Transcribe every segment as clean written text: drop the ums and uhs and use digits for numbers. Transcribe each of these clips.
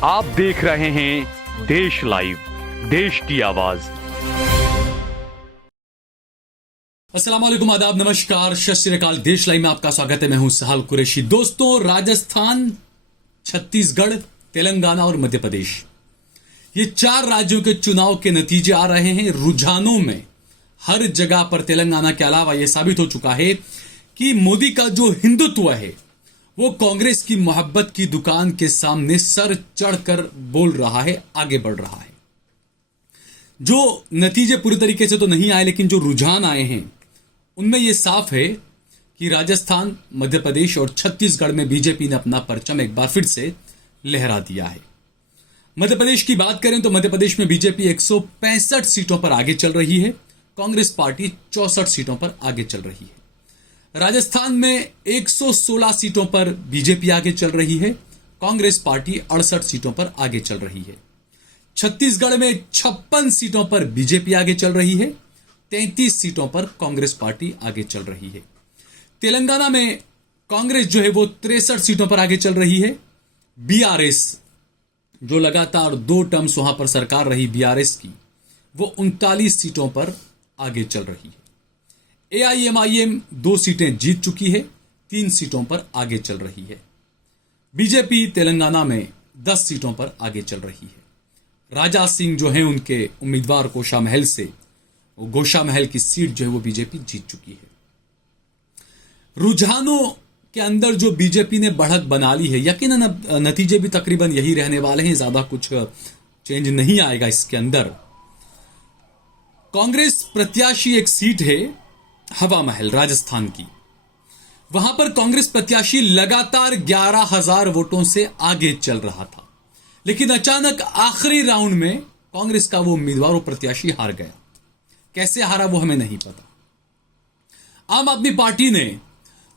आप देख रहे हैं देश लाइव, देश की आवाज। अस्सलाम वालेकुम, आदाब, नमस्कार, सत श्री अकाल। देश लाइव में आपका स्वागत है। मैं हूं सहाल कुरैशी। दोस्तों, राजस्थान, छत्तीसगढ़, तेलंगाना और मध्य प्रदेश, ये 4 राज्यों के चुनाव के नतीजे आ रहे हैं। रुझानों में हर जगह पर तेलंगाना के अलावा यह साबित हो चुका है कि मोदी का जो हिंदुत्व है वो कांग्रेस की मोहब्बत की दुकान के सामने सर चढ़कर बोल रहा है, आगे बढ़ रहा है। जो नतीजे पूरी तरीके से तो नहीं आए, लेकिन जो रुझान आए हैं उनमें यह साफ है कि राजस्थान, मध्य प्रदेश और छत्तीसगढ़ में बीजेपी ने अपना परचम एक बार फिर से लहरा दिया है। मध्य प्रदेश की बात करें तो मध्य प्रदेश में बीजेपी 165 सीटों पर आगे चल रही है, कांग्रेस पार्टी 64 सीटों पर आगे चल रही है। राजस्थान में 116 सीटों पर बीजेपी आगे चल रही है, कांग्रेस पार्टी 68 सीटों पर आगे चल रही है। छत्तीसगढ़ में 56 सीटों पर बीजेपी आगे चल रही है, 33 सीटों पर कांग्रेस पार्टी आगे चल रही है। तेलंगाना में कांग्रेस जो है वो 63 सीटों पर आगे चल रही है। बीआरएस, जो लगातार 2 टर्म्स वहां पर सरकार रही बीआरएस की, वो 39 सीटों पर आगे चल रही है। एआईएमआईएम 2 सीटें जीत चुकी है, 3 सीटों पर आगे चल रही है। बीजेपी तेलंगाना में 10 सीटों पर आगे चल रही है। राजा सिंह जो हैं उनके उम्मीदवार गोशा महल से, गोशा महल की सीट जो है वो बीजेपी जीत चुकी है। रुझानों के अंदर जो बीजेपी ने बढ़त बना ली है, यकीनन नतीजे भी तकरीबन यही रहने वाले हैं, ज्यादा कुछ चेंज नहीं आएगा इसके अंदर। कांग्रेस प्रत्याशी एक सीट है हवा महल राजस्थान की, वहां पर कांग्रेस प्रत्याशी लगातार 11,000 वोटों से आगे चल रहा था, लेकिन अचानक आखिरी राउंड में कांग्रेस का वो उम्मीदवार, वो प्रत्याशी हार गया। कैसे हारा वो हमें नहीं पता। आम आदमी पार्टी ने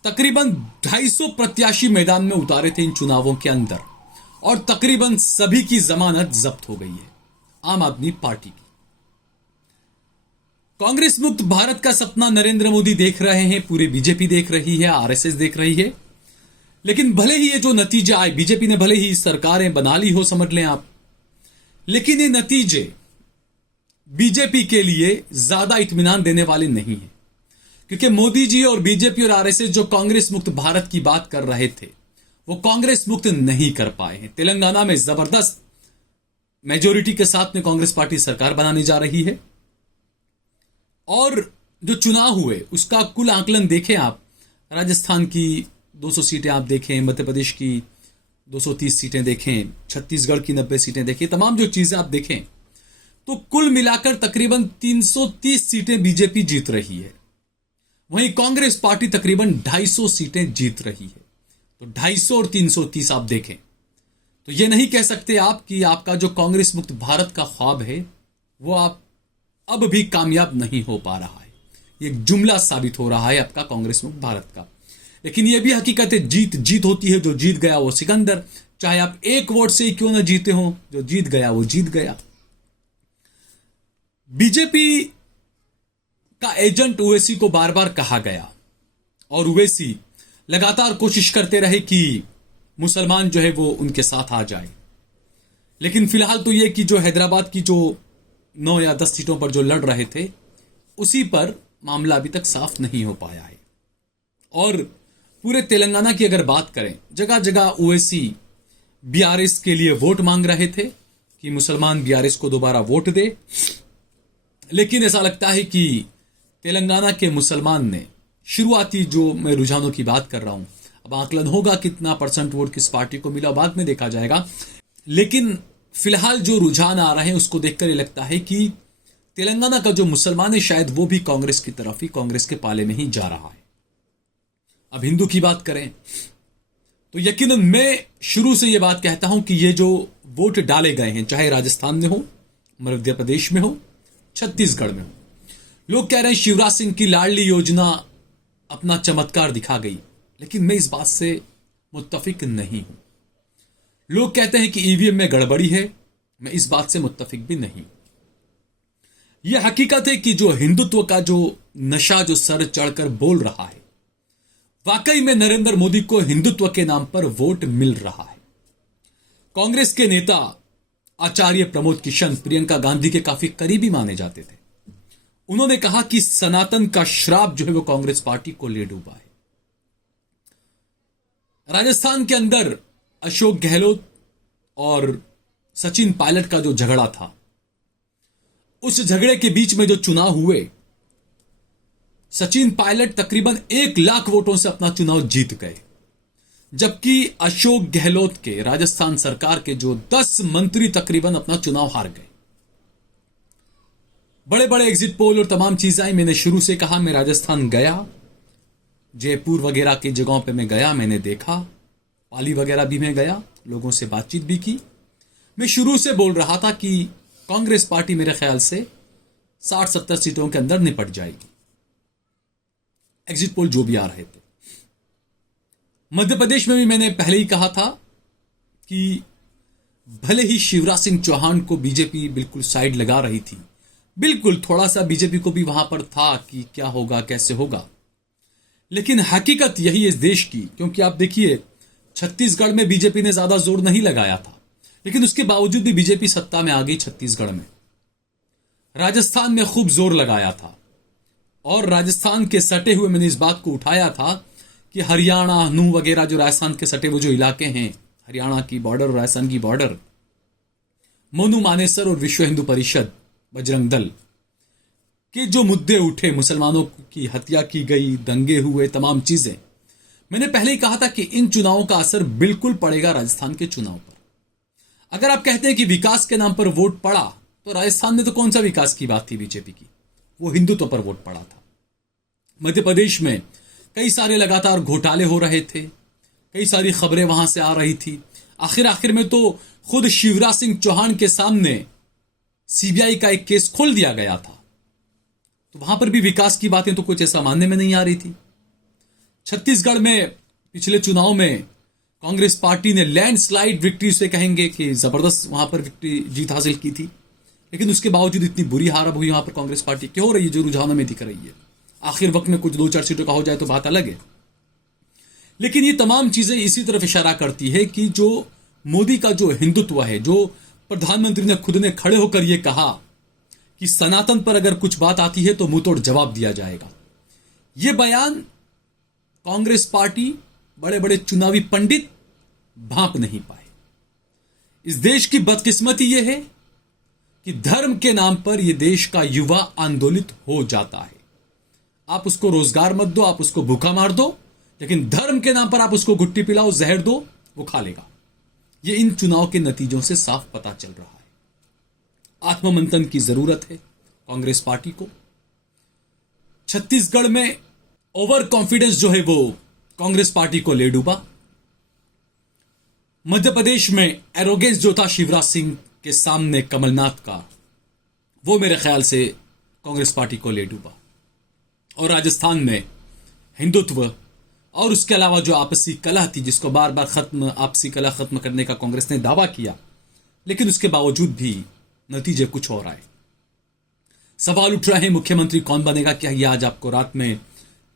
तकरीबन 250 प्रत्याशी मैदान में उतारे थे इन चुनावों के अंदर, और तकरीबन सभी की जमानत जब्त हो गई है आम आदमी पार्टी की। कांग्रेस मुक्त भारत का सपना नरेंद्र मोदी देख रहे हैं, पूरी बीजेपी देख रही है, आरएसएस देख रही है। लेकिन भले ही ये जो नतीजे आए, बीजेपी ने भले ही सरकारें बना ली हो, समझ लें आप, लेकिन ये नतीजे बीजेपी के लिए ज्यादा इत्मीनान देने वाले नहीं है, क्योंकि मोदी जी और बीजेपी और आरएसएस जो कांग्रेस मुक्त भारत की बात कर रहे थे वो कांग्रेस मुक्त नहीं कर पाए हैं। तेलंगाना में जबरदस्त मेजोरिटी के साथ में कांग्रेस पार्टी सरकार बनाने जा रही है, और जो चुनाव हुए उसका कुल आकलन देखें आप, राजस्थान की 200 सीटें आप देखें, मध्य प्रदेश की 230 सीटें देखें, छत्तीसगढ़ की 90 सीटें देखें, तमाम जो चीजें आप देखें तो कुल मिलाकर तकरीबन 330 सीटें बीजेपी जीत रही है। वहीं कांग्रेस पार्टी तकरीबन 250 सीटें जीत रही है। तो 250 और 330 आप देखें तो यह नहीं कह सकते आप कि आपका जो कांग्रेस मुक्त भारत का ख्वाब है वो आप अब भी कामयाब नहीं हो पा रहा है। एक जुमला साबित हो रहा है आपका कांग्रेस मुक्त भारत का। लेकिन यह भी हकीकत है, जीत जीत होती है, जो जीत गया वो सिकंदर, चाहे आप 1 वोट से ही क्यों ना जीते हो, जो जीत गया वो जीत गया। बीजेपी का एजेंट ओवैसी को बार बार कहा गया, और ओवैसी लगातार कोशिश करते रहे कि मुसलमान जो है वो उनके साथ आ जाए। लेकिन फिलहाल तो यह कि जो हैदराबाद की जो 9 या 10 सीटों पर जो लड़ रहे थे, उसी पर मामला अभी तक साफ नहीं हो पाया है। और पूरे तेलंगाना की अगर बात करें, जगह जगह ओवैसी बीआरएस के लिए वोट मांग रहे थे कि मुसलमान बीआरएस को दोबारा वोट दे। लेकिन ऐसा लगता है कि तेलंगाना के मुसलमान ने शुरुआती जो मैं रुझानों की बात कर रहा हूं, अब आकलन होगा कितना % वोट किस पार्टी को मिला, बाद में देखा जाएगा। लेकिन फिलहाल जो रुझान आ रहे हैं उसको देखकर ये लगता है कि तेलंगाना का जो मुसलमान है शायद वो भी कांग्रेस की तरफ ही, कांग्रेस के पाले में ही जा रहा है। अब हिंदू की बात करें तो यकीनन मैं शुरू से ये बात कहता हूं कि ये जो वोट डाले गए हैं, चाहे राजस्थान में हो, मध्य प्रदेश में हो, छत्तीसगढ़ में हो, लोग कह रहे हैं शिवराज सिंह की लाडली योजना अपना चमत्कार दिखा गई, लेकिन मैं इस बात से मुत्तफिक नहीं हूं। लोग कहते हैं कि ईवीएम में गड़बड़ी है, मैं इस बात से मुत्तफिक भी नहीं। यह हकीकत है कि जो हिंदुत्व का जो नशा जो सर चढ़कर बोल रहा है, वाकई में नरेंद्र मोदी को हिंदुत्व के नाम पर वोट मिल रहा है। कांग्रेस के नेता आचार्य प्रमोद किशन प्रियंका गांधी के काफी करीबी माने जाते थे। उन्होंने कहा कि सनातन का श्राप जो है वो कांग्रेस पार्टी को ले डूबा है। राजस्थान के अंदर अशोक गहलोत और सचिन पायलट का जो झगड़ा था, उस झगड़े के बीच में जो चुनाव हुए, सचिन पायलट तकरीबन 1 लाख वोटों से अपना चुनाव जीत गए, जबकि अशोक गहलोत के राजस्थान सरकार के जो 10 मंत्री तकरीबन अपना चुनाव हार गए। बड़े बड़े एग्जिट पोल और तमाम चीजें आई। मैंने शुरू से कहा, मैं राजस्थान गया, जयपुर वगैरह की जगहों पे मैं गया, मैंने देखा, पाली वगैरह भी मैं गया, लोगों से बातचीत भी की। मैं शुरू से बोल रहा था कि कांग्रेस पार्टी मेरे ख्याल से 60-70 सीटों के अंदर निपट जाएगी, एग्जिट पोल जो भी आ रहे थे। मध्य प्रदेश में भी मैंने पहले ही कहा था कि भले ही शिवराज सिंह चौहान को बीजेपी बिल्कुल साइड लगा रही थी, बिल्कुल थोड़ा सा बीजेपी को भी वहां पर था कि क्या होगा, कैसे होगा, लेकिन हकीकत यही है इस देश की। क्योंकि आप देखिए, छत्तीसगढ़ में बीजेपी ने ज्यादा जोर नहीं लगाया था, लेकिन उसके बावजूद भी बीजेपी सत्ता में आ गई छत्तीसगढ़ में। राजस्थान में खूब जोर लगाया था, और राजस्थान के सटे हुए मैंने इस बात को उठाया था कि हरियाणा, नू वगैरह जो राजस्थान के सटे हुए जो इलाके हैं, हरियाणा की बॉर्डर और राजस्थान की बॉर्डर, मोनू मानेसर और विश्व हिंदू परिषद, बजरंग दल के जो मुद्दे उठे, मुसलमानों की हत्या की गई, दंगे हुए, तमाम चीजें, मैंने पहले ही कहा था कि इन चुनावों का असर बिल्कुल पड़ेगा राजस्थान के चुनाव पर। अगर आप कहते हैं कि विकास के नाम पर वोट पड़ा, तो राजस्थान में तो कौन सा विकास की बात थी बीजेपी की, वो हिंदुत्व पर वोट पड़ा था। मध्य प्रदेश में कई सारे लगातार घोटाले हो रहे थे, कई सारी खबरें वहां से आ रही थी। आखिर में तो खुद शिवराज सिंह चौहान के सामने सीबीआई का एक केस खोल दिया गया था, तो वहां पर भी विकास की बातें तो कुछ ऐसा मानने में नहीं आ रही थी। छत्तीसगढ़ में पिछले चुनाव में कांग्रेस पार्टी ने लैंडस्लाइड विक्ट्री से कहेंगे कि जबरदस्त वहां पर जीत हासिल की थी, लेकिन उसके बावजूद इतनी बुरी हार अब हुई वहां पर कांग्रेस पार्टी क्यों हो रही है, जो रुझानों में दिख रही है। आखिर वक्त में कुछ 2-4 सीटों का हो जाए तो बात अलग है, लेकिन ये तमाम चीजें इसी तरफ इशारा करती है कि जो मोदी का जो हिंदुत्व है, जो प्रधानमंत्री ने खुद ने खड़े होकर यह कहा कि सनातन पर अगर कुछ बात आती है तो मुंहतोड़ जवाब दिया जाएगा, यह बयान कांग्रेस पार्टी, बड़े बड़े चुनावी पंडित भांप नहीं पाए। इस देश की बदकिस्मती यह है कि धर्म के नाम पर यह देश का युवा आंदोलित हो जाता है। आप उसको रोजगार मत दो, आप उसको भूखा मार दो, लेकिन धर्म के नाम पर आप उसको गुट्टी पिलाओ, जहर दो, वो खा लेगा। ये इन चुनाव के नतीजों से साफ पता चल रहा है। आत्ममंथन की जरूरत है कांग्रेस पार्टी को। छत्तीसगढ़ में ओवर कॉन्फिडेंस जो है वो कांग्रेस पार्टी को ले डूबा। मध्य प्रदेश में एरोगेंस जो था शिवराज सिंह के सामने कमलनाथ का, वो मेरे ख्याल से कांग्रेस पार्टी को ले डूबा। और राजस्थान में हिंदुत्व और उसके अलावा जो आपसी कलह थी, जिसको बार बार आपसी कलह खत्म करने का कांग्रेस ने दावा किया, लेकिन उसके बावजूद भी नतीजे कुछ और आए। सवाल उठ रहे हैं मुख्यमंत्री कौन बनेगा, क्या ये आज आपको रात में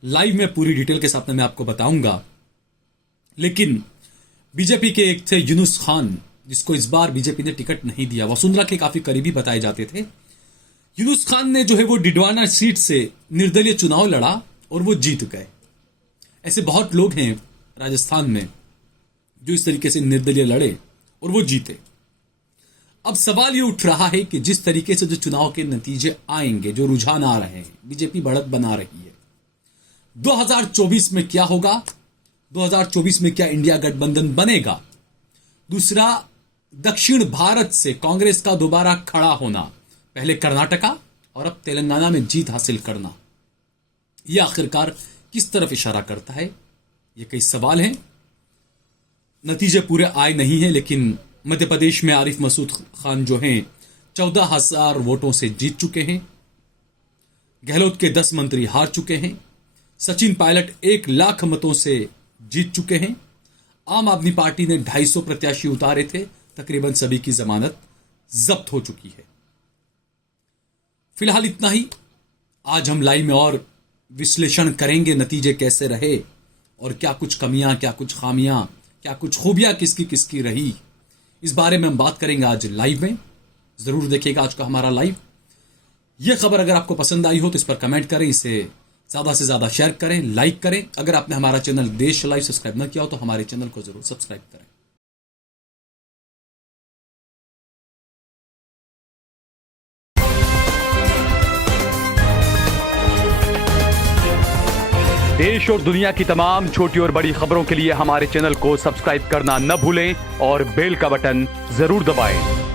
लाइव में पूरी डिटेल के साथ में मैं आपको बताऊंगा। लेकिन बीजेपी के एक थे यूनुस खान, जिसको इस बार बीजेपी ने टिकट नहीं दिया, वसुंधरा के काफी करीबी बताए जाते थे। यूनुस खान ने जो है वो डिडवाना सीट से निर्दलीय चुनाव लड़ा और वो जीत गए। ऐसे बहुत लोग हैं राजस्थान में जो इस तरीके से निर्दलीय लड़े और वो जीते। अब सवाल ये उठ रहा है कि जिस तरीके से जो चुनाव के नतीजे आएंगे, जो रुझान आ रहे हैं, बीजेपी बढ़त बना रही है, 2024 में क्या होगा, 2024 में क्या इंडिया गठबंधन बनेगा। दूसरा, दक्षिण भारत से कांग्रेस का दोबारा खड़ा होना, पहले कर्नाटका और अब तेलंगाना में जीत हासिल करना, यह आखिरकार किस तरफ इशारा करता है, ये कई सवाल हैं। नतीजे पूरे आए नहीं हैं, लेकिन मध्य प्रदेश में आरिफ मसूद खान जो हैं 14,000 वोटों से जीत चुके हैं। गहलोत के 10 मंत्री हार चुके हैं। सचिन पायलट 1 लाख मतों से जीत चुके हैं। आम आदमी पार्टी ने 250 प्रत्याशी उतारे थे, तकरीबन सभी की जमानत जब्त हो चुकी है। फिलहाल इतना ही। आज हम लाइव में और विश्लेषण करेंगे नतीजे कैसे रहे और क्या कुछ कमियां, क्या कुछ खामियां, क्या कुछ खूबियां किसकी किसकी रही। इस बारे में हम बात करेंगे आज लाइव में। जरूर देखिएगा आज का हमारा लाइव। यह खबर अगर आपको पसंद आई हो तो इस पर कमेंट करें, इसे ज्यादा से ज्यादा शेयर करें, लाइक करें। अगर आपने हमारा चैनल देश लाइव सब्सक्राइब न किया हो तो हमारे चैनल को जरूर सब्सक्राइब करें। देश और दुनिया की तमाम छोटी और बड़ी खबरों के लिए हमारे चैनल को सब्सक्राइब करना न भूलें और बेल का बटन जरूर दबाएं।